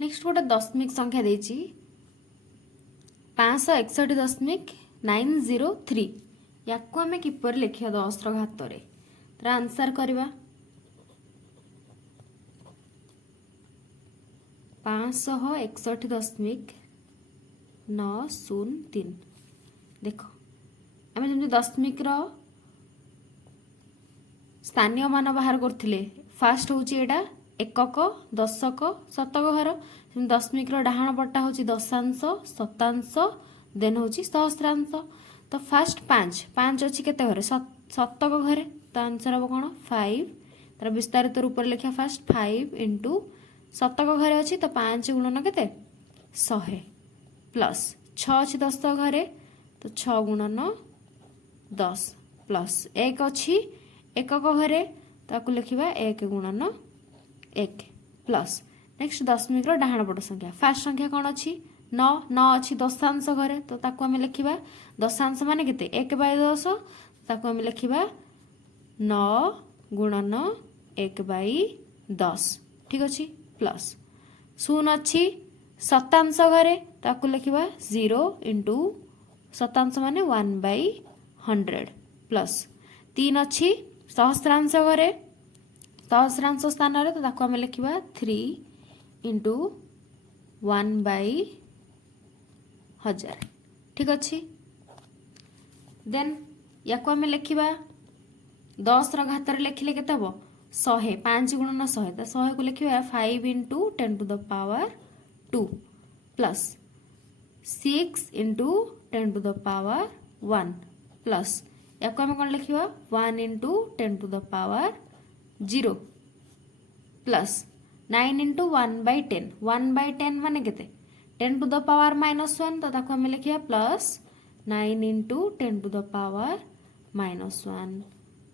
Next गोटे दशमिक संख्या देछि 561.903 याको आम किपर लिखा 10 घात आंसर करवा 561.903 देख आम जमी दशमिक स्थानीय मान बाहर करथिले फास्ट होची एटा एकक दशक शतक घर दशमिक डाहाण पट्टा हूँ दशांश शतांश देन हूँ सहस्रांश तो फास्ट 5 अच्छी केते घरे शतक घरे तो आंसर हम कौन 5 तार विस्तारित रूप लिखा फास्ट 5 इंटू शतक घरे अच्छी तो 5 गुणन केते 100 प्लस 6 अच्छी 10 घरे तो 6 गुणन 10 प्लस 1 अच्छी एकक घरे ताकू लिखा 1 गुणन 1 प्लस नेक्स्ट दशमिक डाहाण पट संख्या फास्ट संख्या कौन अच्छी 9 अच्छी दशांश घरे तो ताकू आम लिखा दशांश मान के 1/10 ताकू आम लिखा 9 गुणन 1/10 ठीक अच्छे प्लस 0 अच्छी शतांश घरे ताकू लिखा 0 इंटू शतांश मान 1/100 प्लस 3 अच्छी सहस्रांश घरे सहस्रांश स्थान तो आम लिखा 3 इंटू 1/1000 ठीक अच्छे देन या आम लिखा 10 घात लिखिले के 100 5 गुणन 100 तो 100 को लिखा 5 into 10 to the power 2 plus 6 into 10 to the power 1 plus या आम कौन लिखा 1 into 10 to the power 0 plus 9 into 1/10 1/10 माने केते 10 टू द पावर -1 तो ताको हम लिखिया plus 9 into 10 to the power -1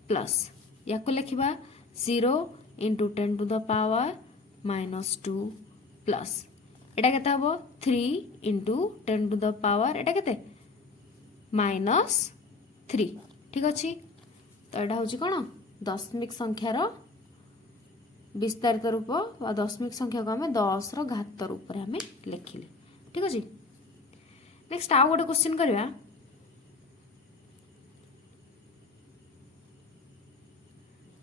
plus या को लिखिबा 0 into 10 to the power -2 plus एटा केते हबो 3 इंटू 10 टू द पावर एटा केते -3 ठीक अछि तो एटा होची कोन दशमिक संख्यार विस्तारित रूप व दशमिक संख्या को आम 10 घात रूप में लिखिले ठीक अच्छे नेक्स्ट आउ गोटे क्वेश्चन करवा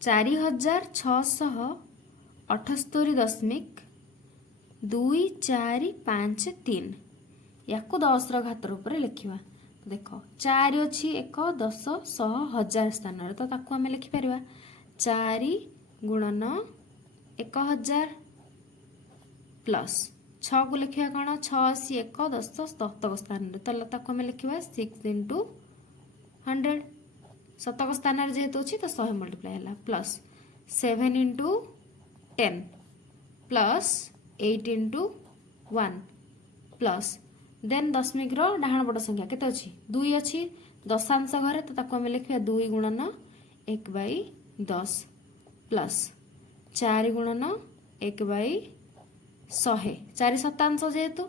4678.245 या 10 घात रूप में लिखा देख 4 अच्छी 1 10 100 1000 स्थान तो ताकू आम लिखिपर 4 गुणन 1000 प्लस 6 को लिखा कौन 6 80 1 10 शतक स्थान तो आम लिखा 6 इंटू 100 शतक स्थान जेहेतु अच्छी तो 100 मल्टीप्लाई है plus 7 into 10 plus 8 into 1 plus then दशमिक डाहाण पट संख्या केते अच्छी 2 अच्छी दशांश घरे तो ताको आम लिखा 2 गुणन 1/10 प्लस 4 गुणन 1/100 4 शतांश जेहेतु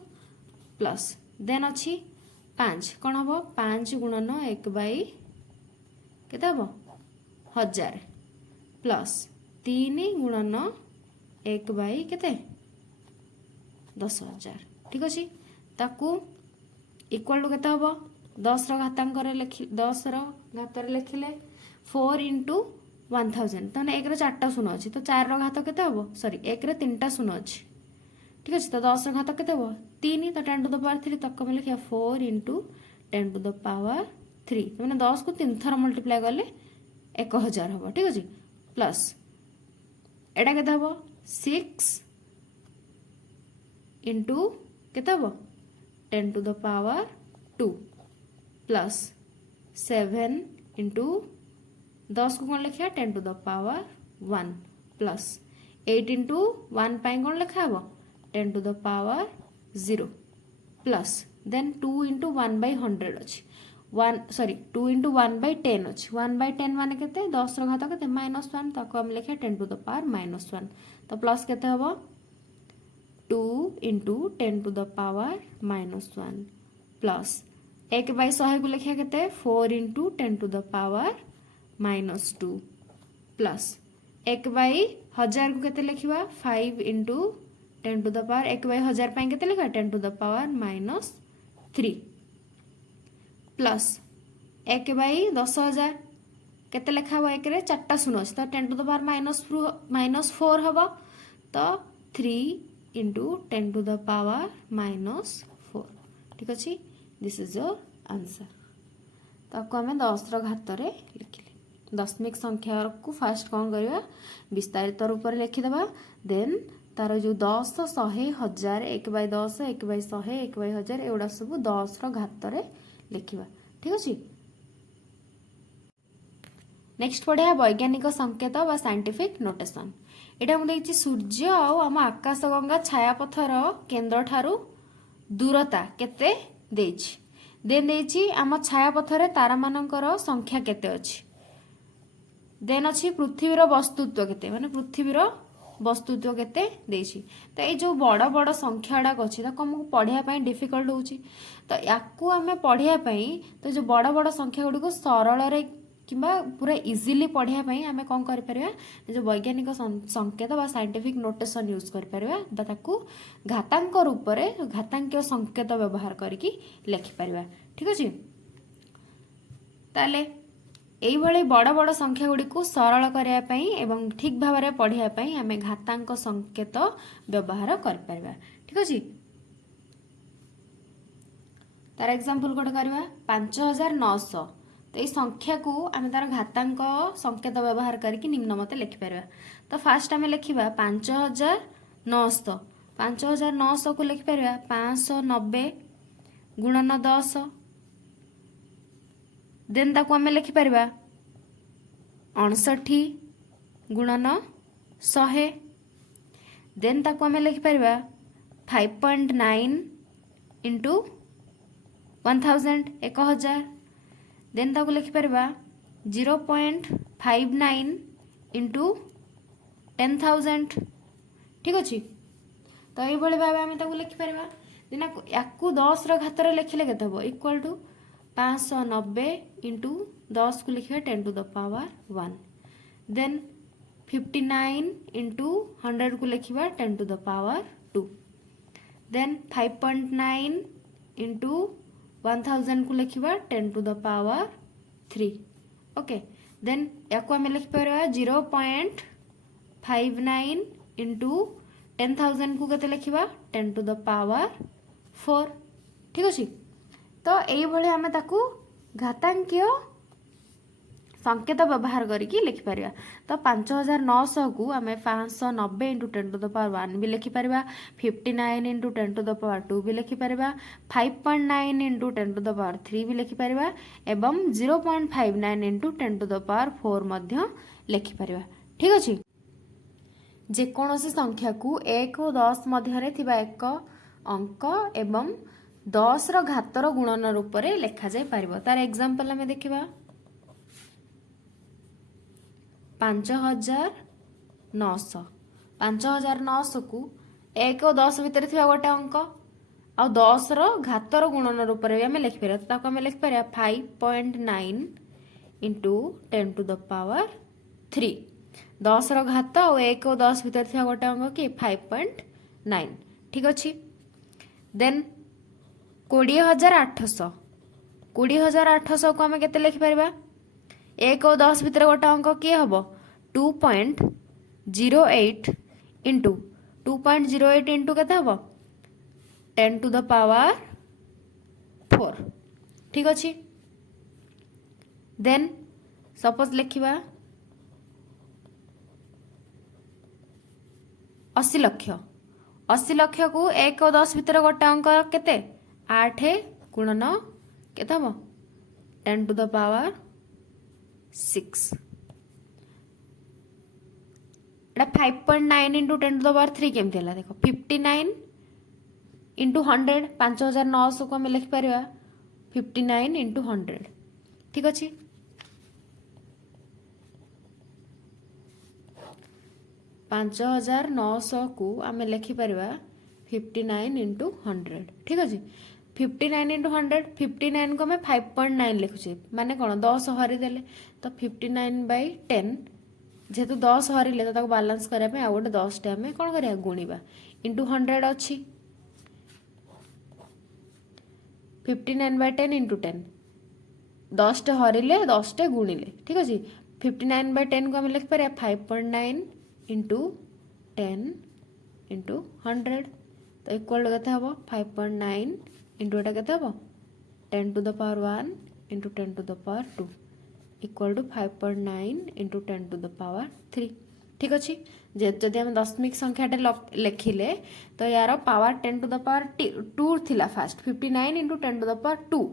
प्लस देन अच्छी 5 कौन हम 5 गुणन 1/1000 प्लस 3 गुणन 1/10,000 ठीक अच्छे ताकू इक्वाल टू केते हबो 10 घातांकर 10 घात लिखिले 4 इंटू 1000 तो 1 4टा शून्य अच्छी तो 4 घात के सॉरी 1 3टा शून्य अच्छी ठीक अच्छे तो 10 घात के 3 तो 10 टू द पावर 3 तक हम लिखा 4 इंटू 10 टू द पावर 3 तो मैंने 10 को 3 थर मल्टीप्लाई कले 1000 हम ठीक अच्छे प्लस एटा के 6 इंटू के 10 to the power 2 plus 7 into 10 को कौन लिखा 10 to the power 1 plus 8 into 1 पाई कौन लिखा हे 10 to the power 0 plus then 2 into 1/100 अच्छी 2 इंटू 1/10 अच्छी 1/10 माने केते 10 घात केते -1 ताको हम लिखा 10 टू द पावर -1 तो प्लस केते हबो 2 into 10 to the power -1 plus 1/100 को लिखा केते 4 into 10 to the power -2 plus 1/1000 को केते लिखिबा 5 इंटू 10 टू द पावर 1/1000 ପାଇଁ କେତେ ଲେଖା 10 टू द पावर -3 प्लस 1/10000 केते लेखा हो एक रे चारटा शून्य अछि तो 10 टू द पावर -4 हबो तो 3 इंटू 10 टू द पावर -4 ठीक अछि दिस इज योर आंसर। तो आपको आम 10 घात लिखिले दशमिक संख्या को फास्ट कौन करवा विस्तारित रूप में लिखिदेवा देन तार जो 10 100 1000 1/10 1/100 1/1000 एगुड़ा सब 10 घात लिखा ठीक अच्छे। नेक्स्ट पढ़िया वैज्ञानिक संकेत व साइंटिफिक नोटेशन यहाँ मुझे सूर्य आम आकाशगंगा छायापथर केन्द्र ठारू दूरता केते देछि देन देछि आम छायापथर तारा मानकर संख्या केते अछि देन अछि पृथ्वीर वस्तुत्व केते माने पृथ्वीर वस्तुत्व केते देछि तो ये जो बड़ बड़ संख्या गुड़ाक अच्छी हमको पढ़ाई डिफिकल्ट होउछि तो याकू आम पढ़ाई तो जो बड़ बड़ संख्या गुड़ी को सरल किंबा पूरा इजीली पढ़ाई आम कौन करें जो वैज्ञानिक संकेत व साइंटिफिक नोटेशन यूज करूँ घातांक रूप में घातांकीय संकेत व्यवहार करके लिखिपर ठीक अच्छे। ताले यही बड़ बड़ संख्या गुड़ी को सरल करने एवं ठीक भाव में पढ़ाई आम घातांक संकेत व्यवहार कर ठीक अच्छे। तार एग्जांपल गोटे करवा 5900 तो ये संख्या को आम तार घातांक संकेत व्यवहार करके निम्न मत लिखिपर तो फास्ट आम लिखा 5900 5900 को लिखिपर 590 गुणन 10 देन ताको आम लिखिपर 59 गुणन 100 देन ताको आम लिखिपर 5.9 इंटू 1000 1000 देन ताको लिखिपर 0.59 इंटू 10,000 ठीक अच्छे। तो ये भाव आम लिखिपर देन याकू 10 घात लिखिले केते हम इक्वल टू 590 इंटू 10 को लिखा 10 to the power 1 then 59 into 100 को लिखा 10 to the power 2 then 5.9 into 1000 को लिखा 10 to the power 3 okay then याकू आम लिखिपर 0.59 इंटू 10,000 को केते लिखा 10 टू द पावर 4 ठीक अच्छे। तो यही आम ताकू घातांकीय संकेत व्यवहार करके लिखिपर तो 5900 को आम 590 इंटू 10 टू द पावर 1 भी लिखिपर 59 इंटू 10 टू द पावर 2 भी लिखिपर 5.9 इंटू 10 टू द पावर 3 भी लिखिपर एवं 0.59 इंटू 10 टू द पावर 4 मध्य लिखिपर ठीक अच्छे। जेकोसी संख्या को 1 और 10 मध्य थिबा एक अंक एवं 10 घातर गुणन रूप में लिखा जाय पारिबो तार एग्जांपल आम देखिबा 5900 को 1 और 10 भितर थिबा गोटे अंक आ 10 घातर गुणन रूप में आम लिखिपर ताको आम लिखिपर 5.9 इंटू 10 टू द पावर 3 10 घात और 1 और 10 भितर थिबा गोटे अंक कि 5.9 ठीक अच्छे। देन 20,800 को आम केते लिखिपर 1 और 10 भितर गोटे अंक किए हम 2.08 इंटू 2.08 इंटू केते हम 10 टू द पावर 4 ठीक अच्छे। देन सपोज लिखिबा 80 लक्ष को 1 और 10 भितर गोटे अंक केते 8 गुणन केते हम 10 to the power 6 Etah 5.9 into 10 to the power 3 केमती है देख 59 इंटू 100 5900 को आम लिखिपर 59 इंटू 100 ठीक अच्छे। 5900 को आम लिखिपर 59 इंटू 100 ठीक अच्छे। 59 इंटू 100 59 को आम 5.9 लिखुचे माने कौन 10 हरिदेले तो 59/10 जेहेतु 10 हरिले तो बालांस करने आ गोटे 10 टे आम कौन करा गुणा इंटू 100 अच्छी 59/10 इंटू 10 10 टे हरिले 10 टे गुणिले ठीक अच्छे 59/10 को आम लिखिपर 5.9 इंटू 10 इंटू 100 तो इक्वल के हम 5.9 इंटू एटा के हम 10 to the power 1 into 10 to the power 2 equal to 5.9 into 10 to the power 3 ठीक अच्छे जदि आम दशमिक संख्याटे लिखिले तो यार पावर 10 to the power 2 थिला first 59 into 10 to the power 2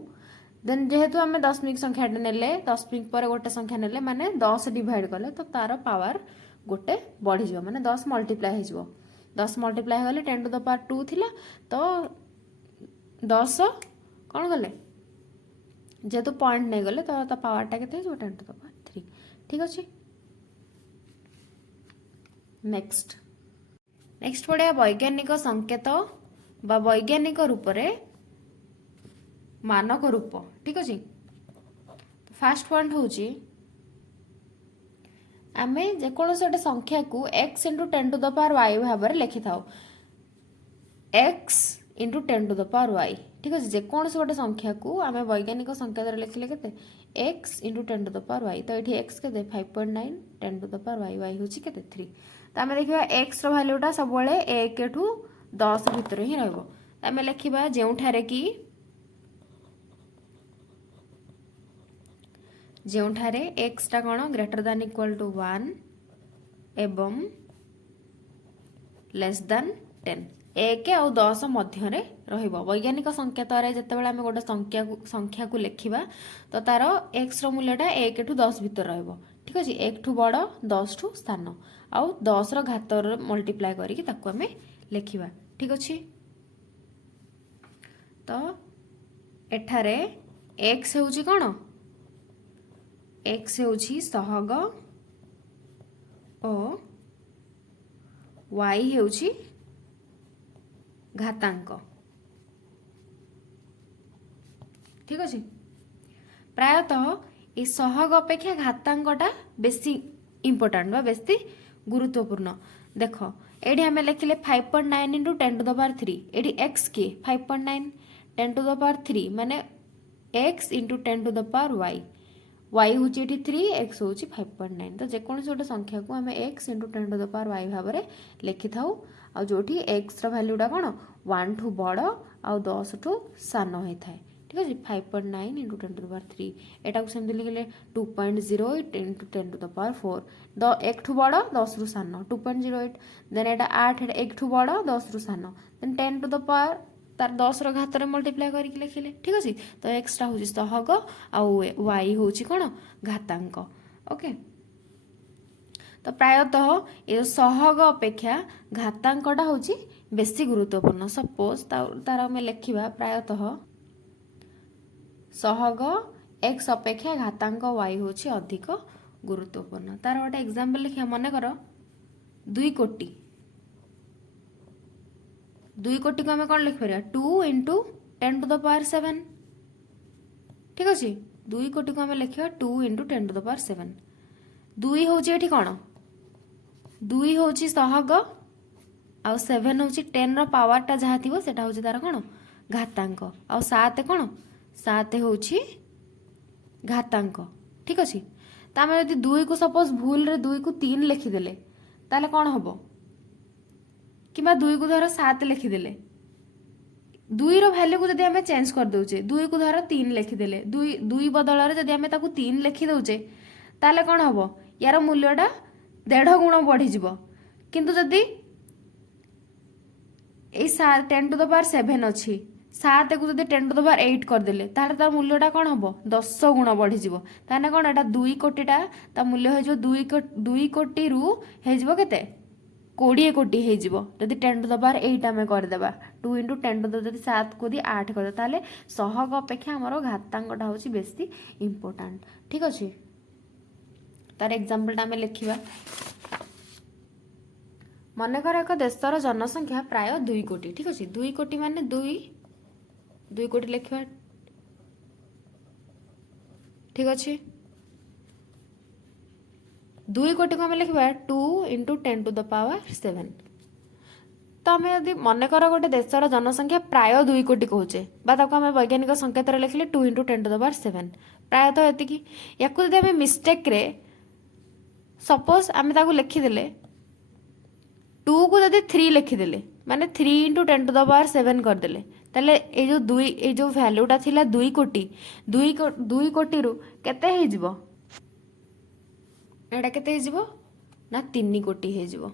then जेहेतु आम दशमिक संख्याटे नेले दशमिक पर गोटे संख्या नेले माने 10 डिवाइड कले तो तार पावर गोटे बढ़ी जाव माने 10 मल्टीप्लाई हो 10 मल्टीप्लाई होले 10 to the power 2 थिला तो 10 कौन गले जेहेतु पॉइंट नहीं गले तो पावरटा के 10 to the power 3 ठीक अच्छे नेक्स्ट पढ़िया वैज्ञानिक संकेत बा वैज्ञानिक रूप रे मानक रूप ठीक अच्छे फास्ट पॉइंट हूँ आम जेकोसी गोटे संख्या को x into 10 to the power y भाव में लिखि था x into 10 to the power y ठीक अच्छे जेकोसी गोटे संख्या को आम वैज्ञानिक संकेत लिखिले के x into 10 to the power y तो ये x के 5.9 10 to the power y y हूँ के 3 तो आम देखा x भैल्यूटा सब 1 ठू 10 भितर ही रम लिखा जो जोठारे x टा कौन ग्रेटर दैन इक्वल टू 1 एवं लेस दैन 10 1 आउ 10 मध्य वैज्ञानिक संकेत जिते आम गोटे संख्या को लिखा तो तार x मूल्यटा 1 ठू 10 भितर ठीक अच्छे 1 ठू बड़ 10 ठू स्थान आउ 10 घात मल्टीप्लाई करके लिखा ठीक अच्छे तो एठारे x हूँ कौन x होची सहग और y होची घातांक ठीक अच्छे प्रायतः ये सहग अपेक्षा घातांकटा बेसी इम्पोर्टाट बा बेसी गुरुत्वपूर्ण देख ये आम लिखिले 5.9 इंटू 10 to the power 3 ये x किए 5.9 10 to the power 3 माने x into 10 to the power y y हूँ 3 x हूँ 5.9 तो जेकोसी गोटे संख्या को आम x into 10 to the power y भाव में लिखि था आ जो x भैल्यूटा कौन 1 ठू बड़ आ 10 ठू सान होता है ठीक अच्छे 5.9 इंटू 10 to the power 3 एटा सेमती लिखिले 2.08 इंटू 10 to the power 4 1 ठू बड़ 10 रु सान 2.08 देन एटा 8 1 ठू बड़ 10 रु सान देन 10 to the power तार 10 घात मल्टीप्लाई करके लिखिले ठीक अच्छे तो एक्सटा हूँ सहग आउ वाई हूँ कौन घातांक ओके तो प्रायतः ये सहग अपेक्षा घातांकटा हूँ बेसी गुरुत्वपूर्ण सपोज तार आम लिखा प्रायतः सहग एक्स अपेक्षा घातांक वाई हूँ अधिक गुरुत्वपूर्ण तार गोटे एग्जांपल लिखा मन कर 2 कोटी 2 कोटी को आम कौन लिखिपर 2 इंटू 10 to the power 7 ठीक अच्छे 2 कोटी को आम लिखा 2 इंटू 10 to the power 7 2 हूँ कौन 2 हूँ सहग आउ 7 हूँ 10 पावरटा जहाँ थी से तार कौन घातांक आउ 7 कौन 7 हूँ घातांक ठीक अच्छे तो आम यदि 2 को सपोज भूल रे 2 को 3 लिखिदेले ताले कौन हम कि 2 को धर 7 लिखिदेले 2 भैल्यू को जब आम चेंज कर दौचे 2 को धर 3 लिखिदेले 2 बदल जब आम 3 लिखि दौचे ताले कौन हम यार मूल्यटा 1.5 गुण बढ़ीज किंतु जदि 10 to the power 7 अच्छी 7 को जब 10 to the power 8 करदेले तार मूल्यटा कौन हम 10 गुण बढ़ीज ताने कौन एटा 2 कोटीटा ता मूल्य हो 2 कोटी रु हो केते 20 कोटी हो जदि 10 to the power 8 आम करदेबा 2 इंटू 10 to the जब 7 को 8 कर ताले सहग अपेक्षा आमर घातांकटा हूँ बेसी इम्पोर्टाट ठीक अच्छे तार एग्जांपलटा आम लिखा मनकर एक देशर जनसंख्या प्राय 2 कोटी ठीक अच्छे 2 कोटी मान 2 कोटी लिखा ठीक अच्छे दुई कोटी को आम लिखा 2 इंटू 10 टू द पावर 7। तो आम यदि मनकर गोटे देशर जनसंख्या प्राय 2 कोटी कहे आम वैज्ञानिक संकेत लिखिले 2 इंटू 10 टू द पावर 7 प्रायतः एति या आम मिस्टेक रे सपोज आम लिखिदे 2 को जब 3 लिखिदे माने 3 इंटू 10 टू द पावर 7 करदे ताले ये जो भैल्यूटा थिला 2 कोटी 2 कोटी रु केते हे जिवो एटा केते हे जिवो ना 3 कोटी हे जिवो।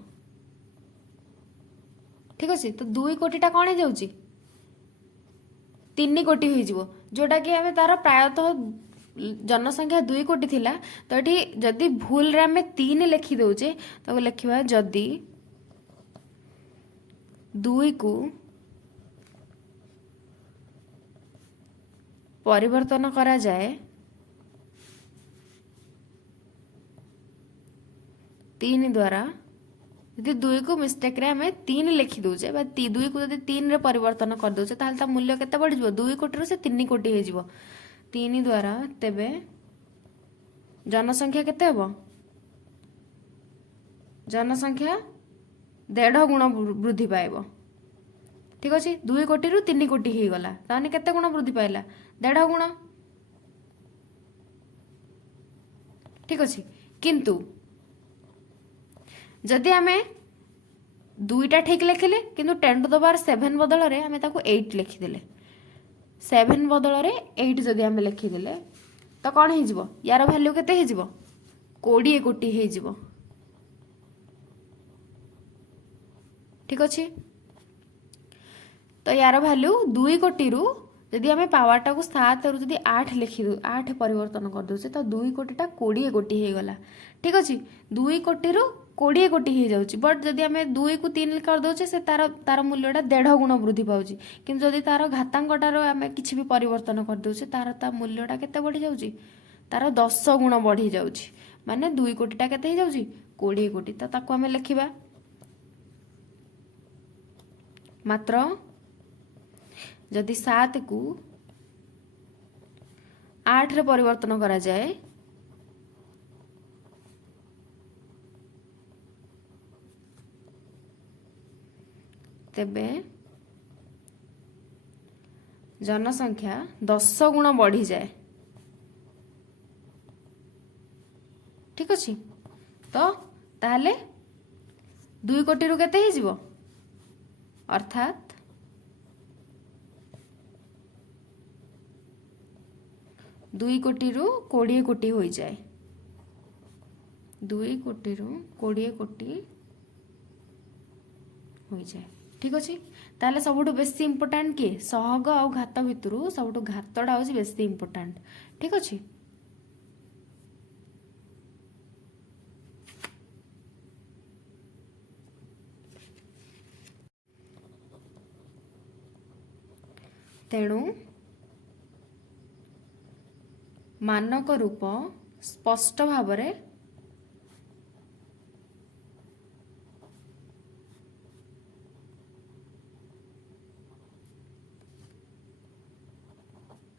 ठीक अच्छे तो 2 कोटीटा कौन हो 3 कोटी हो जोटा कि आम तार प्रायतः जनसंख्या 2 कोटी थिला तो ये जदि भूल रे आम 3 लिखि दौचे तो लिखा जदि 2 को परिवर्तन करा जाए 3 द्वारा यदि 2 को मिस्टेक रे आम 3 लिखि दौचे 2 को जब 3 रे परिवर्तन कर दौचे ताल मूल्य केते बढ़ जिवो 2 कोटी से 3 कोटी हो जिवो 3 द्वारा तेबे जनसंख्या केते हबो जनसंख्या 1.5 गुण वृद्धि पाइबो। ठीक अच्छे 2 कोटी रु 3 कोटी हो गला ताने केते गुण वृद्धि पाइला 1.5 गुण। ठीक अच्छे किंतु जदि आम 2टा ठीक लिखिले किंतु 10 टू द पावर 7 बदल रे आम ताको 8 लिखिदेले 7 बदल रे 8 जदि आम लिखिदेले तो कौन हो जिवो यार वैल्यू केते हो जिवो 20 कोटी हो जिवो। ठीक अच्छे तो यार वैल्यू 2 कोटी रु जदि आम पावरटा को 7 रु जदि 8 लिखि 8 परिवर्तन कर दउसे तो 2 कोटीटा 20 कोटी हो गला। ठीक अच्छे 2 कोटी रु 20 कोटी हो जाउची बट जदि आम 2 को 3 कर दउचे से तार मूल्यटा 1.5 गुण वृद्धि पाउची किंतु जदि तार घातांकटार आम किछि भी परिवर्तन कर दउचे तार मूल्यटा केते बढ़ी जाउची तार 10 गुण बढ़ी जाउची माने 2 कोटीटा केते हो जाउची 20 कोटी तो ताको आम लिखिबा मात्र जदि 7 को 8 रे परिवर्तन करा जाए तेबे जनसंख्या 10 गुण बढ़ी जाए। ठीक अच्छे तो ताहले 2 कोटी रु केते ही जिवो अर्थात 2 कोटी रु 20 कोटी हो जाए 2 कोटी रु 20 कोटी हो जाए। ठीक अच्छे ताहले सबुठु बेसी इंपोर्टेंट किए सहग आ घात भितरु सबुठु घातटा होची बेसी इंपोर्टेंट। ठीक अच्छे तेणु मानक रूप स्पष्ट भाव रे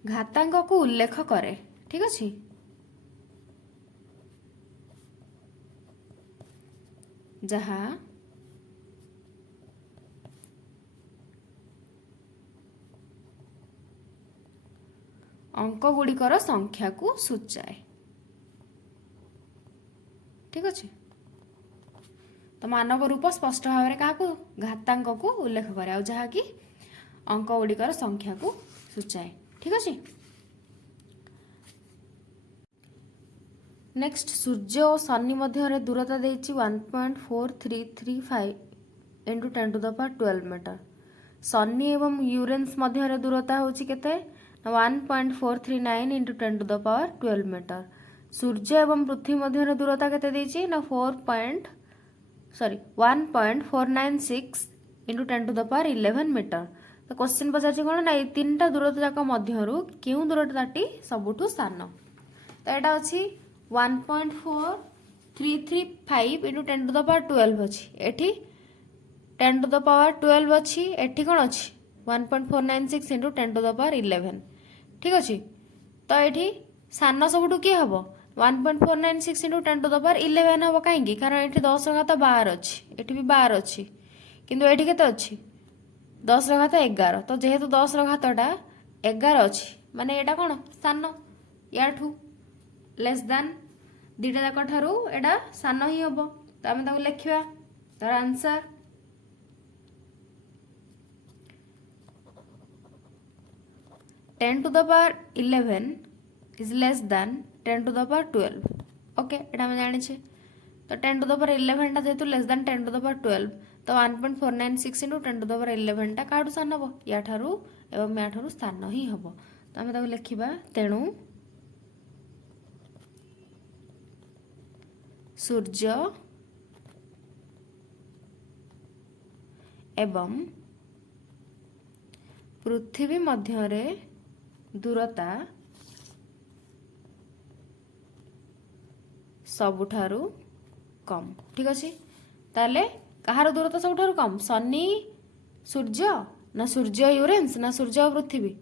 घातांक को उल्लेख करे। ठीक अच्छे जहाँ अंक गुड़िकर संख्या को सूचाए। ठीक अच्छे तो मानक रूप स्पष्ट भाव में क्या घातांक को उल्लेख करे जहाँ कि अंक गुड़िकर संख्या को सूचाए। ठीक अच्छे नेक्स्ट सूर्य और शनि मध्य दूरता देछि 1.4335 into 10 to the power 12 metre. शनि एवं यूरेनस मध्य दूरता होछि केते 1.439 into 10 to the power 12 metre. सूर्य एवं पृथ्वी मध्य दूरता केते देछि ना 1.496 into 10 to the power 11 metre. तो क्वेश्चन पचार कौन ना 3टा दूरता जाक मध्यरु क्यों दूरताटी सबुठु सान तो यहाँ अच्छी 1.4335 इंटू 10 टू द पावर 12 अच्छी एठी 10 टू द पावर 12 अच्छी एठी कौन अच्छी 1.496 इंटू 10 टू द पावर 11। ठीक अच्छे तो ये सान सबुठु किए हम 1.496 इंटू 10 टू द पावर 11 हम कहीं कारण ये 10 घात 12 अच्छी एटी भी 12 अच्छी किंतु ये केते अच्छी 10 घात 11 तो जेहेतु 10 घातटा 11 अच्छी माने एटा कौन सान याठू लेस दैन दुटा जाक ठारू एटा सान ही हम तो आम लिखा तार answer 10 to the power 11 is less than 10 to the power 12 okay एटा हम जाने तो 10 to the power 11 टा जेतु less than 10 to the power 12 तो 1.496 into 10 to the power 11 टा काडू सान हबो या ठारू एवं या ठारू स्थान ही हबो तो हम ताको लिखिबा तेणु सूर्य एवं पृथ्वी मध्यरे दूरता सबुठारु कम ठीक अच्छे ताले कहार दूरता सबुठारु कम सनी सूर्य ना सूर्य यूरेन्स ना सूर्य और पृथ्वी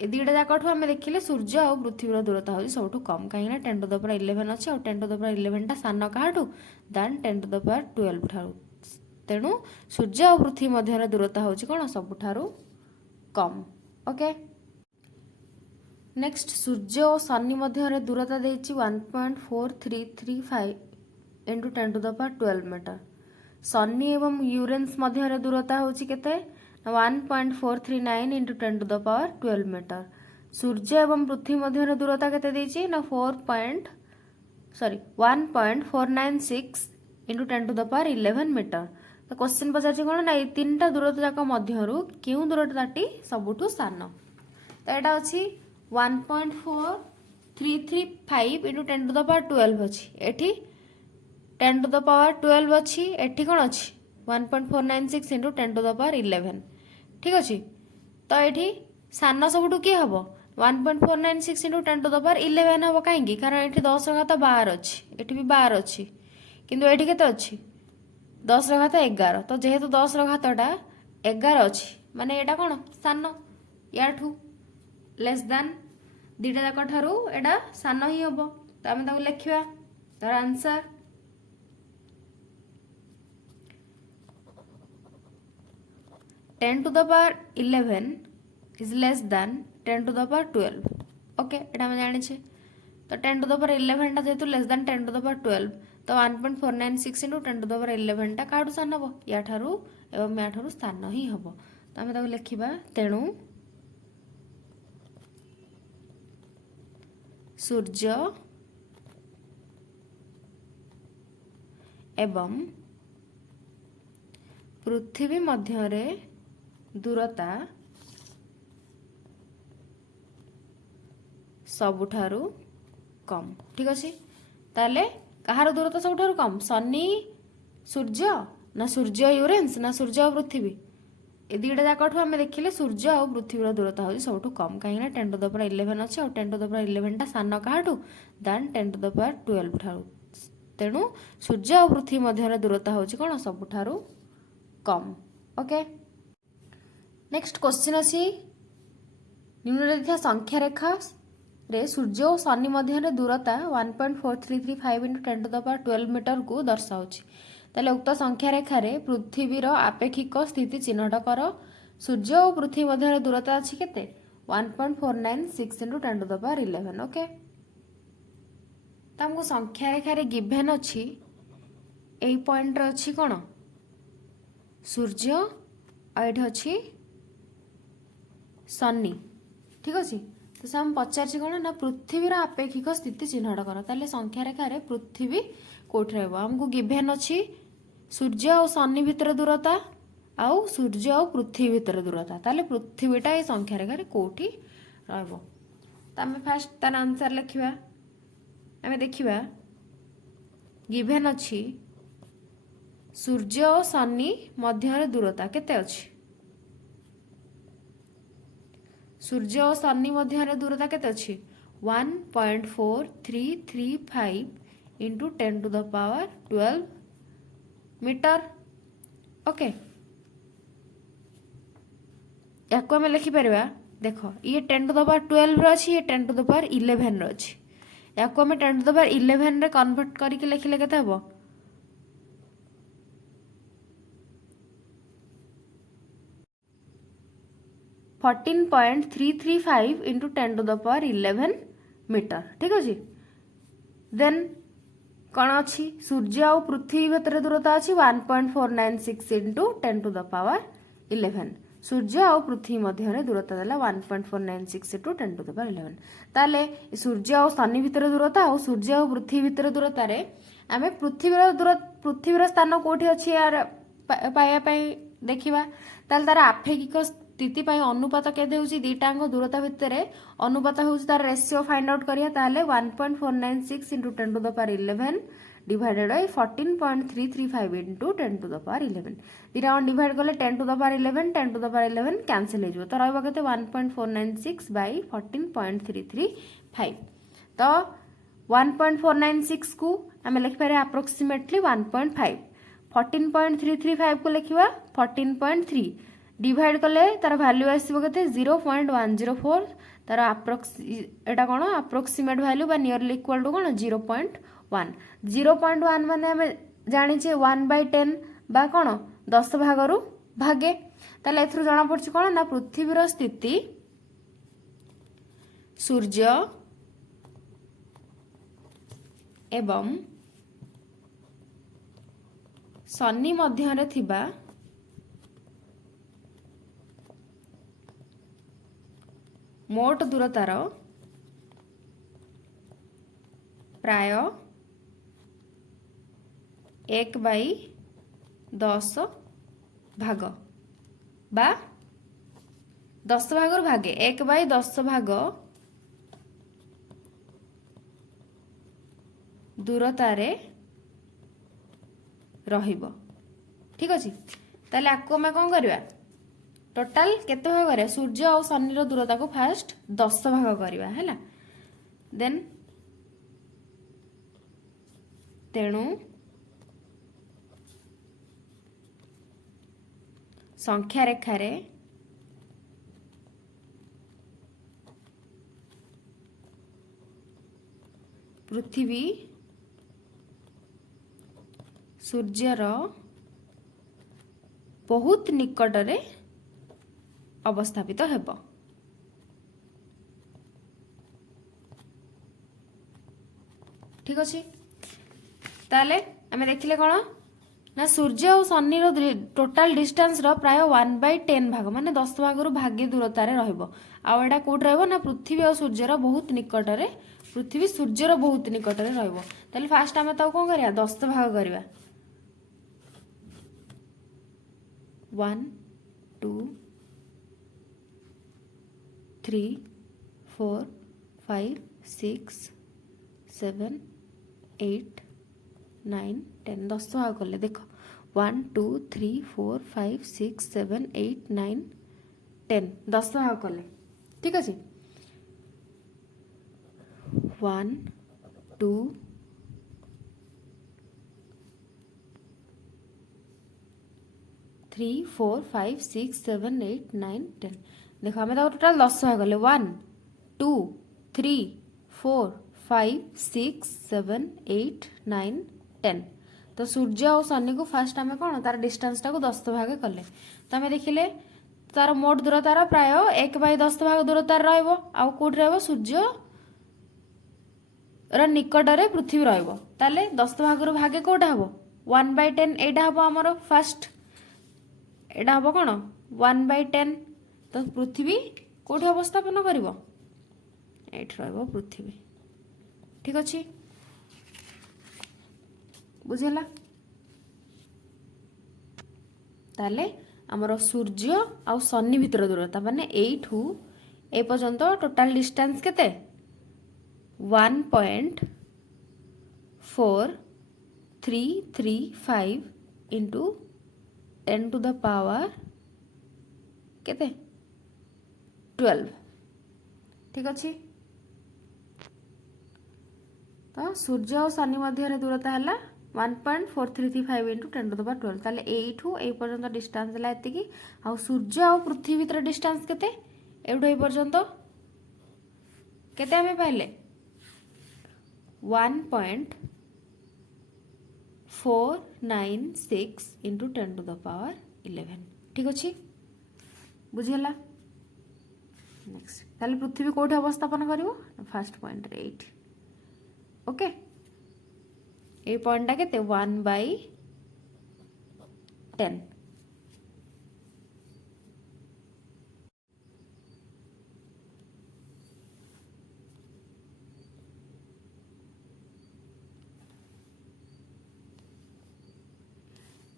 ए दुटा जाकठू आम देखिले सूर्य और पृथ्वी दूरता हूँ सबुठू कम कहीं 10 टू द पावर 11 अच्छे और 10 टू द पावर 11 टा सान काहाठू देन 10 टू द पावर 12 ठारू तेणु सूर्य और पृथ्वी मध्य दूरता हूँ कौन सबुठारु कम ओके नेक्स्ट सूर्य और शनि मध्य दूरता देछि 1.4335 into 10 to the power 12 metre शनि एवं यूरेन्स मध्य दूरता होछि केते 1.439 into 10 to the power 12 metre सूर्य एवं पृथ्वी मध्य दूरता केते देछि ना 1.496 into 10 to the power 11 metre तो क्वेश्चन पचार कौन ना ये तीन टा दूरता जाक मध्यरु क्यों दूरताटी सबुठू सान तो यहाँ अच्छी 1.4335 इंटू 10 टू द पावर 12 अच्छी एठी 10 टू द पावर 12 अच्छी एठी कौन अच्छी 1.496 इंटू 10 टू द पावर 11 ठीक अच्छे तो ये सान सबुठू किए हम 1.496 इंटू 10 टू द पावर 11 हम कहीं कारण ये 10 घात 12 अच्छी एठी भी 12 अच्छी किंतु ये केते अच्छी 10 घात 11 तो जेहेतु 10 घातटा 11 अच्छी माने एटा कौन सान याठू लेस देन दुटा जाक ठारू एटा सान ही हम तो आम लिखा तार answer 10 to the power 11 is less than 10 to the power 12 okay एटा हम जाने तो 10 to the power 11 टा जेतु less than 10 to the power 12 तो 1.496 into 10 to the power 11 टा काडू सान हबो या ठारू एवं या ठारू स्थान ही हबो तो हम ताको लिखिबा तेणु सूर्य एवं पृथ्वी मध्यरे दूरता सबुठारु कम ठीक अच्छे ताले कहार दूरता सबुठारु कम शनि सूर्य ना सूर्य यूरेन्स ना सूर्य और पृथ्वी ए दुटा जाकठू आम देखिले सूर्य और पृथ्वी दूरता हूँ सबुठू कम कहीं 10 टू द पावर 11 अच्छे और 10 टू द पावर 11 टा सान काहाठू देन 10 टू द पावर 12 ठारू तेणु सूर्य और पृथ्वी मध्य दूरता हूँ कौन सबुठारु कम ओके नेक्स्ट क्वेश्चन अच्छी निम्न संख्या रेखा रे सूर्य और शनि मध्य दूरता 1.4335 into 10 to the power 12 metre को दर्शाऊँगी ताले उक्त संख्या रेखार पृथ्वीर आपेक्षिक स्थिति चिन्हट कर सूर्य और पृथ्वी मध्य दूरता अच्छी केते 1.496 into 10 to the power 11 okay तो हमको संख्या रेखार गिभेन अच्छी यही पॉइंट अच्छी कौन सूर्य और ये अच्छी शनि ठीक अच्छे तो से हम पचार कौन ना पृथ्वीर आपेक्षिक स्थिति चिन्हट कर ताले संख्या रेखार पृथ्वी कौट रमको गिभेन अच्छी सूर्य और शनि भितर दूरता आउ सूर्य और पृथ्वी भितर दूरता ताले पृथ्वीटा ये संख्या रेखार कौटी रहिबो तो आम फास्ट तार आंसर लिखा आम देखा गिभेन अच्छी सूर्य और शनि मध्य दूरता केते अच्छी सूर्य और शनि मध्य दूरता केते अच्छी 1.4335 into 10 to the power 12 metre okay या आम लिखिपर देख ये 10 टू द पावर 12 अच्छी ये 10 टू द पावर 11 अच्छी या को आम 10 टू द पावर 11 रे कन्वर्ट करके लिखिले केते हबो 14.335 into 10 to the power 11 metre ठीक अच्छे। देन कौन अच्छी सूर्य और पृथ्वी भीतर दूरता अच्छी 1.496 इंटू 10 टू द पावर 11 सूर्य और पृथ्वी मध्य दूरता देला 1.496 इंटू 10 टू द पावर 11 ताले सूर्य और शनि भीतर दूरता और सूर्य और पृथ्वी भीतर दूरता रे आम पृथ्वीर स्थान कौटी अच्छी यार पाइबा देखा तार आफेगिक स्थिति अनुपात केदे होची दीटांग दूरता भितर अनुपात होची तार रेशियो फाइंड आउट करिया ताले 1.496 into 10 to the power 11 divided by 14.335 into 10 to the power 11 दीटा डिवाइड कले 10 to the power 11 10 to the power 11 cancel हो तो रहबो केते 1.496 बाय 14.335 तो 1.496 को आम लिखिपारे अप्रोक्सीमेटली 1.5 14.335 को लिखिबा 14.3 डिवाइड कले तार वैल्यू आसबो केते 0.104 तार एटा कोन अप्रोक्सीमेट वैल्यू बा नियरली इक्वल टू कोन 0.1 0.1 माने हम जानिचे 1/10 बा कोन 10 भागरु भागे ताले एथरु जाना पड़छ कोन ना पृथ्वीर स्थिति सूर्य एवं शनि मध्य थिबा मोट दूरतार प्राय 1/10 भाग बा 10 भाग भागे 1/10 भाग दूरतारे रहिबो ठीक अछि ताले आको मैं कोन करबा टोटाल केते भाग करे सूर्य और शनि रो दूरता को फास्ट 10 भाग करबा हैला देन तेणु संख्या रेखा रे पृथ्वी सूर्यर बहुत निकटरे अवस्थापित हेब ठीक अच्छे ताले आमे देखिले कौन ना सूर्य और शनि टोटाल डिस्टेंस रो प्राय 1/10 भाग माने 10 भाग रु भागे दूरता रे रहइबो आ एटा कोड रहइबो ना पृथ्वी और सूर्यर बहुत निकटरे पृथ्वी सूर्यर बहुत निकटरे रहइबो ताले फास्ट आमे ताऊ कोन करिया 10 भाग करिया 1 2 3 4 5 6 7 8 9 10 10 भाग कले देखो 1 2 3 4 5 6 7 8 9 10 10 भाग कले ठीक अच्छे 1 2 3 4 5 6 7 8 9 10 देखो आम टोटाल 10 भाग कले 1 2 3 4 5 6 7 8 9 10 तो सूर्य और शनि को फास्ट आम कौन तार डिस्टेंस टाक 10 भाग कले तो आम देखिले तार मोट दूरतार प्राय 1/10 भाग दूरतार रहिबो आउ कोड रहइबो सूर्य रा निकटरे पृथ्वी रहिबो ताले 10 भाग रु भागे कोडा हबो 1/10 एटा हबो हमरो फास्ट एटा हबो कोन 1/10 तो पृथ्वी कोठी अवस्थापन करिवो एठ रहइबो पृथ्वी ठीक अछि बुझेला ताले हमरो सूर्य आ शनि भीतर दूरता माने एठू ए पर्यंत टोटल डिस्टेंस केते 1.4335 इंटू 10 टू द पावर केते 12 ठीक अच्छे तो सूर्य और शनि मध्य दूरता है 1.4335 इंटू 10 टू द पावर 12 ताले एठू ए पर्यंत डिस्टेंस है एतिकी आ सूर्य और पृथ्वी भीतर डिस्टेंस केते एठू ए पर्यंत केते हमें पाइले 1.496 इंटू 10 टू द पावर 11 ठीक अच्छे बुझीगला नेक्स्ट ताले पृथ्वी कोठी अवस्थापन करिवो फर्स्ट पॉइंट रे एट ओके ए पॉइंट के 1/10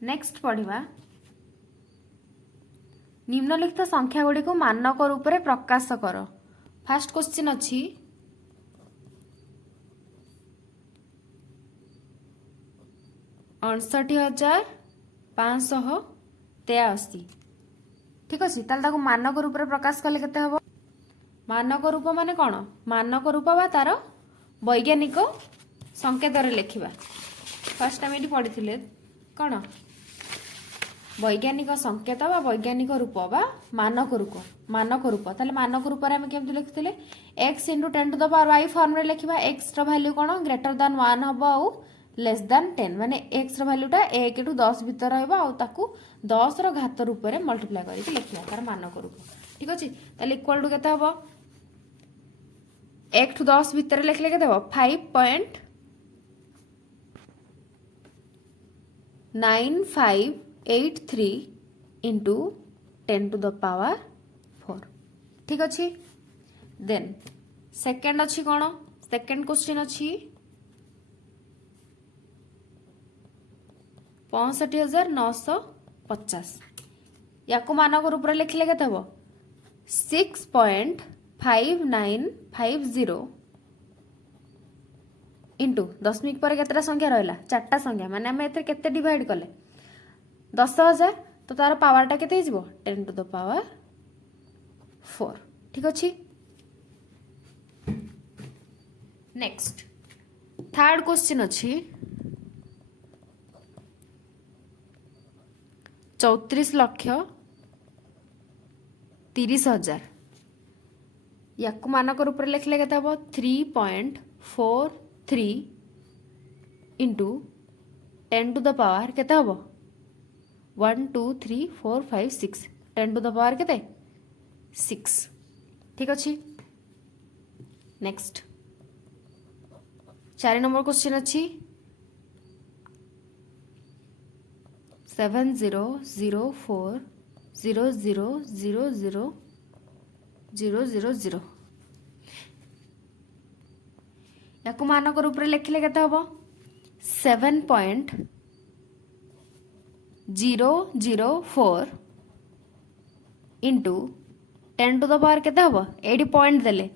नेक्स्ट पढ़िबा निम्नलिखित संख्या गुड़ी को मानक रूप में प्रकाश कर फास्ट क्वेश्चन अच्छी 59,583 ठीक अच्छे ताको मानक रूप में प्रकाश कले केते हबो मानक रूप माने कौन मानक रूप बा तार वैज्ञानिक संकेत लिखा फास्ट आम ये पढ़ी कौन वैज्ञानिक संकेत बा वैज्ञानिक रूप बा मानक रूप ताले मानक रूप आम केमती लिखुले x into 10 to the power y form रे लिखा x रो वैल्यू कौन ग्रेटर दैन 1 हम आउ लेस दैन 10 माने x रो वैल्यूटा 1 टू 10 भीतर रहबो आ ताकू 10 रो घात रूप रे मल्टीप्लाई करके लिखिया तार मानक रूप ठीक अछि ताले इक्वल टू केते हबो 1 टू 10 भीतर लिखले केते हबो 5.9583 इंटू 10 टू द पावर 4 ठीक अच्छे देन सेकेंड अच्छी कौन सेकेंड क्वेश्चन अच्छी 65,950 या मानक रूप में लिखले केते हबो 6.5950 इंटू दशमिक पर केतटा संख्या रहा चार्टा संख्या माने आम एते केते डिवाइड कले 10,000 तो तार पावरटा केते हिजबो 10 टू द पावर 4 ठीक अच्छे नेक्स्ट थर्ड क्वेश्चन अच्छी 34,30,000 या मानक रूप में लिखले केते हबो 3.43 इंटू 10 टू द पावर केते हबो 1 2 3 4 5 6 10 टू द पावर केते 6 ठीक अच्छे नेक्स्ट 4 नंबर क्वेश्चन अच्छी 7004000000 या मानक रूप में लिखले केते हबो 7.004 इंटू 10 टू द पावर केते हबो 80 पॉइंट देले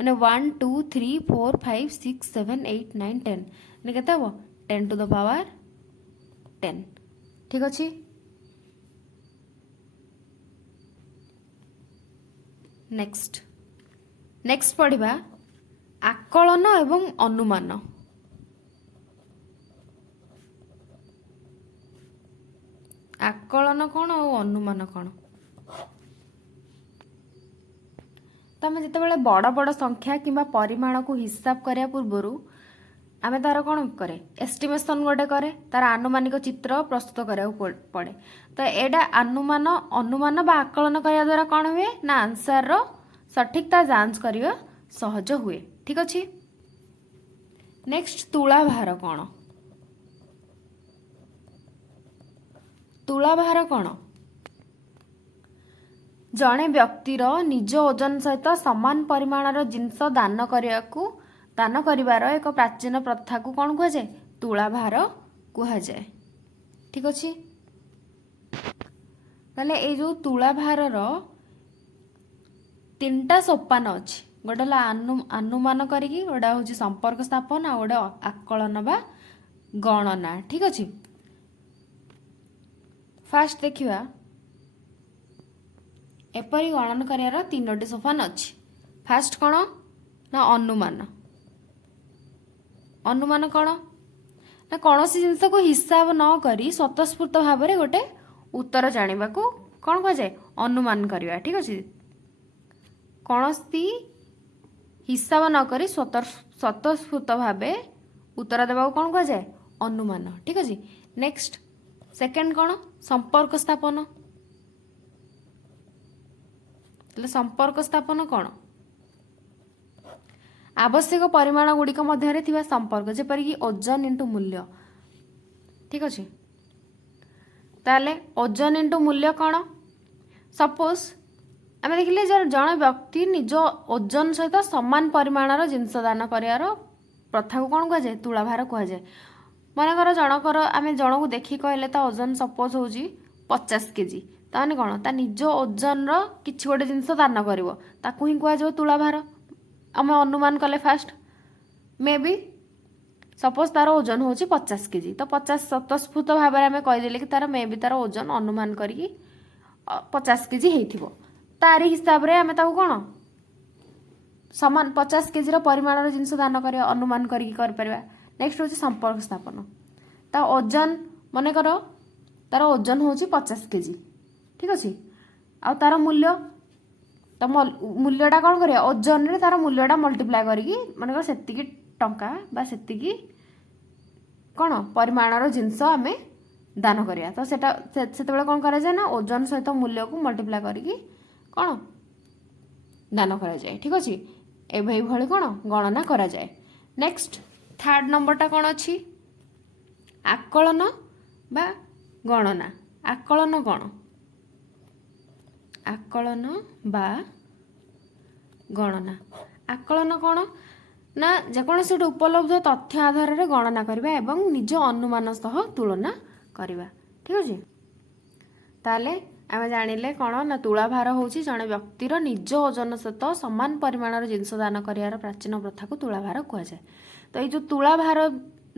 माने 1 2 3 4 5 6 7 8 9 10 माने केते हबो 10 टू द पावर 10 ठीक अच्छे नेक्स्ट पढ़िबा आकलन एवं अनुमान आकलन कौन और अनुमान कौन तो आम जिते बड़ बड़ संख्या किंबा परिमाण को हिसाब करिया पूर्वरु आम तार कौन करे एस्टिमेशन गोटे करे तार आनुमानिक चित्र प्रस्तुत करा पड़े तो एडा अनुमान बा आकलन करिया द्वारा कौन हुए ना आंसर रो सठिकता जांच करिया सहज हुए ठीक अच्छे नेक्स्ट तुलाभार कौन तुलाभार कौन जड़े व्यक्तिर निज ओजन सहित समान परिमाणर जिनस दान करिवार एक प्राचीन प्रथा को कौन कह जाए तुलाभार कह जाए ठीक अच्छे ताले ए जो तुलाभार तीनटा सोपान अच्छी गोटे अनुमान करी गोटे हूँ संपर्क स्थापन आ गोटे आकलन बा गणना ठीक अच्छे फास्ट देखिवा एपरी गणन करार तीनोटी सोपान अच्छी फास्ट कौन ना अनुमान कौन ना कौन सी जिनस को हिसाब न करी स्वतःस्फूर्त भाव में गोटे उत्तर जाना को कौन कह जाए अनुमान करवा ठीक अच्छे कौन सी हिसाब न करी ସ୍ୱତଃସ୍ଫୂର୍ତ୍ତ ଭାବେ ଉତ୍ତର ଦେବାକୁ କ'ଣ କୁହାଯାଏ? ଅନୁମାନ। ଠିକ ଅଛି। ନେକ୍ସଟ ସେକେଣ୍ଡ କ'ଣ? ସମ୍ପର୍କ ସ୍ଥାପନ। ତାହେଲେ ସମ୍ପର୍କ ସ୍ଥାପନ କ'ଣ? ଆବଶ୍ୟକ ପରିମାଣ ଗୁଡ଼ିକ ମଧ୍ୟରେ ଥିବା ସମ୍ପର୍କ, ଯେପରିକି ଓଜନ ଇଣ୍ଟୁ ମୂଲ୍ୟ। ଠିକ ଅଛି। ତାହେଲେ ଓଜନ ଇଣ୍ଟୁ ମୂଲ୍ୟ କ'ଣ? ସପୋଜ ଆମେ ଦେଖିଲେ ଯେ ଜଣେ ବ୍ୟକ୍ତି ନିଜ ଓଜନ ସହିତ ସମାନ ପରିମାଣର ଜିନିଷ ଦାନ କରିବାର ପ୍ରଥାକୁ କ'ଣ କୁହାଯାଏ? ତୁଳାଭାର କୁହାଯାଏ। ମନେକର ଜଣକର ଆମେ ଜଣକୁ ଦେଖି କହିଲେ ତା ଓଜନ ସପୋଜ ହେଉଛି 50 କେଜି, ତାମାନେ କ'ଣ? ତା ନିଜ ଓଜନର କିଛି ଗୋଟେ ଜିନିଷ ଦାନ କରିବ, ତାକୁ ହିଁ କୁହାଯିବ ତୁଳାଭାର। ଆମେ ଅନୁମାନ କଲେ ଫାଷ୍ଟ ମେ ବି ସପୋଜ ତାର ଓଜନ ହେଉଛି 50 କେଜି, ତ 50 ସ୍ୱତଃସ୍ଫୂର୍ତ୍ତ ଭାବରେ ଆମେ କହିଦେଲେ କି ତାର ମେ ବି ତାର ଓଜନ ଅନୁମାନ କରିକି 50 କେଜି ହେଇଥିବ। ତାରି ହିସାବରେ ଆମେ ତାକୁ କ'ଣ ସମାନ 50 କେଜିର ପରିମାଣର ଜିନିଷ ଦାନ କରିବା, ଅନୁମାନ କରିକି କରିପାରିବା। ନେକ୍ସଟ ହେଉଛି ସମ୍ପର୍କ ସ୍ଥାପନ। ତା ଓଜନ ମନେକର ତାର ଓଜନ ହେଉଛି 50 କେଜି, ଠିକ ଅଛି। ଆଉ ତାର ମୂଲ୍ୟ, ତ ମୂଲ୍ୟଟା କ'ଣ କରିବା? ଓଜନରେ ତାର ମୂଲ୍ୟଟା ମଲ୍ଟିପ୍ଲାଏ କରିକି ମନେକର ସେତିକି ଟଙ୍କା ବା ସେତିକି କ'ଣ ପରିମାଣର ଜିନିଷ ଆମେ ଦାନ କରିବା। ତ ସେଟା ସେତେବେଳେ କ'ଣ କରାଯାଏ ନା ଓଜନ ସହିତ ମୂଲ୍ୟକୁ ମଲ୍ଟିପ୍ଲାଏ କରିକି କ'ଣ ଦାନ କରାଯାଏ। ଠିକ ଅଛି। ଏଇଭଳି କ'ଣ ଗଣନା କରାଯାଏ। ନେକ୍ସଟ ଥାର୍ଡ ନମ୍ବରଟା କ'ଣ ଅଛି? ଆକଳନ ବା ଗଣନା। ଆକଳନ କ'ଣ? ଆକଳନ ବା ଗଣନା। ଆକଳନ କ'ଣ ନା ଯେକୌଣସି ଗୋଟେ ଉପଲବ୍ଧ ତଥ୍ୟ ଆଧାରରେ ଗଣନା କରିବା ଏବଂ ନିଜ ଅନୁମାନ ସହ ତୁଳନା କରିବା। ଠିକ ଅଛି। ତାହେଲେ ଆମେ ଜାଣିଲେ କ'ଣ ନା ତୁଳାଭାର ହେଉଛି ଜଣେ ବ୍ୟକ୍ତିର ନିଜ ଓଜନ ସହିତ ସମାନ ପରିମାଣର ଜିନିଷ ଦାନ କରିବାର ପ୍ରାଚୀନ ପ୍ରଥାକୁ ତୁଳାଭାର କୁହାଯାଏ। ତ ଏଇ ଯେଉଁ ତୁଳାଭାର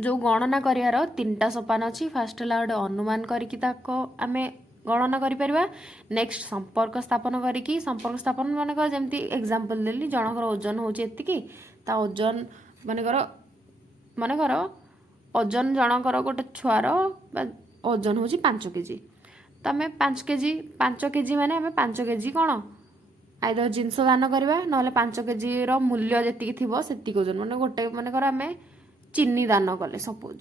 ଯେଉଁ ଗଣନା କରିବାର 3ଟା ସୋପାନ ଅଛି। ଫାଷ୍ଟ ହେଲା ଗୋଟେ ଅନୁମାନ କରିକି ତାକୁ ଆମେ ଗଣନା କରିପାରିବା। ନେକ୍ସଟ ସମ୍ପର୍କ ସ୍ଥାପନ କରିକି, ସମ୍ପର୍କ ସ୍ଥାପନ ମନେକର ଯେମିତି ଏକ୍ଜାମ୍ପଲ ଦେଲି, ଜଣଙ୍କର ଓଜନ ହେଉଛି ଏତିକି, ତା ଓଜନ ମନେକର ଓଜନ ଜଣଙ୍କର ଗୋଟେ ଛୁଆର ଓଜନ ହେଉଛି 5 କେଜି, ତ ଆମେ 5 କେଜି ମାନେ ଆମେ 5 କେଜି କ'ଣ ଆଇଦର ଜିନିଷ ଦାନ କରିବା, ନହେଲେ 5 କେଜିର ମୂଲ୍ୟ ଯେତିକି ଥିବ ସେତିକି ଓଜନ, ମାନେ ଗୋଟେ ମନେକର ଆମେ ଚିନି ଦାନ କଲେ, ସପୋଜ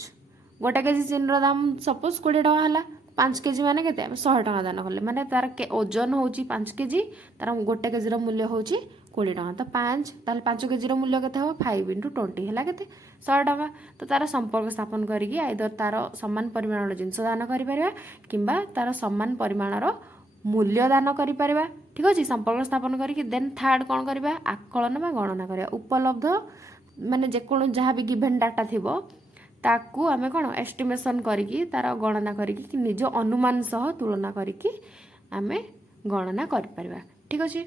1 କେଜି ଚିନିର ଦାମ ସପୋଜ 20 ଟଙ୍କା ହେଲା, 5 କେଜି ମାନେ କେତେ? ଆମେ 100 ଟଙ୍କା ଦାନ କଲେ, ମାନେ ତାର ଓଜନ ହେଉଛି 5 କେଜି, ତାର 1 କେଜିର ମୂଲ୍ୟ ହେଉଛି 20 ଟଙ୍କା। ତ 5 ତାହେଲେ 5 କେଜିର ମୂଲ୍ୟ କେତେ ହେବ? 5 × 20 ହେଲା କେତେ? 100 ଟଙ୍କା। ତ ତାର ସମ୍ପର୍କ ସ୍ଥାପନ କରିକି ଆଇଦର ତାର ସମାନ ପରିମାଣର ଜିନିଷ ଦାନ କରିପାରିବା କିମ୍ବା ତାର ସମାନ ପରିମାଣର ମୂଲ୍ୟ ଦାନ କରିପାରିବା। ଠିକ ଅଛି। ସମ୍ପର୍କ ସ୍ଥାପନ କରିକି ଦେନ୍ ଥାର୍ଡ କ'ଣ କରିବା? ଆକଳନ ବା ଗଣନା କରିବା। ଉପଲବ୍ଧ ମାନେ ଯେକୌଣସି ଯାହା ବି ଗିଭେନ୍ ଡାଟା ଥିବ ତାକୁ ଆମେ କ'ଣ ଏଷ୍ଟିମେସନ୍ କରିକି ତାର ଗଣନା କରିକି ନିଜ ଅନୁମାନ ସହ ତୁଳନା କରିକି ଆମେ ଗଣନା କରିପାରିବା। ଠିକ ଅଛି।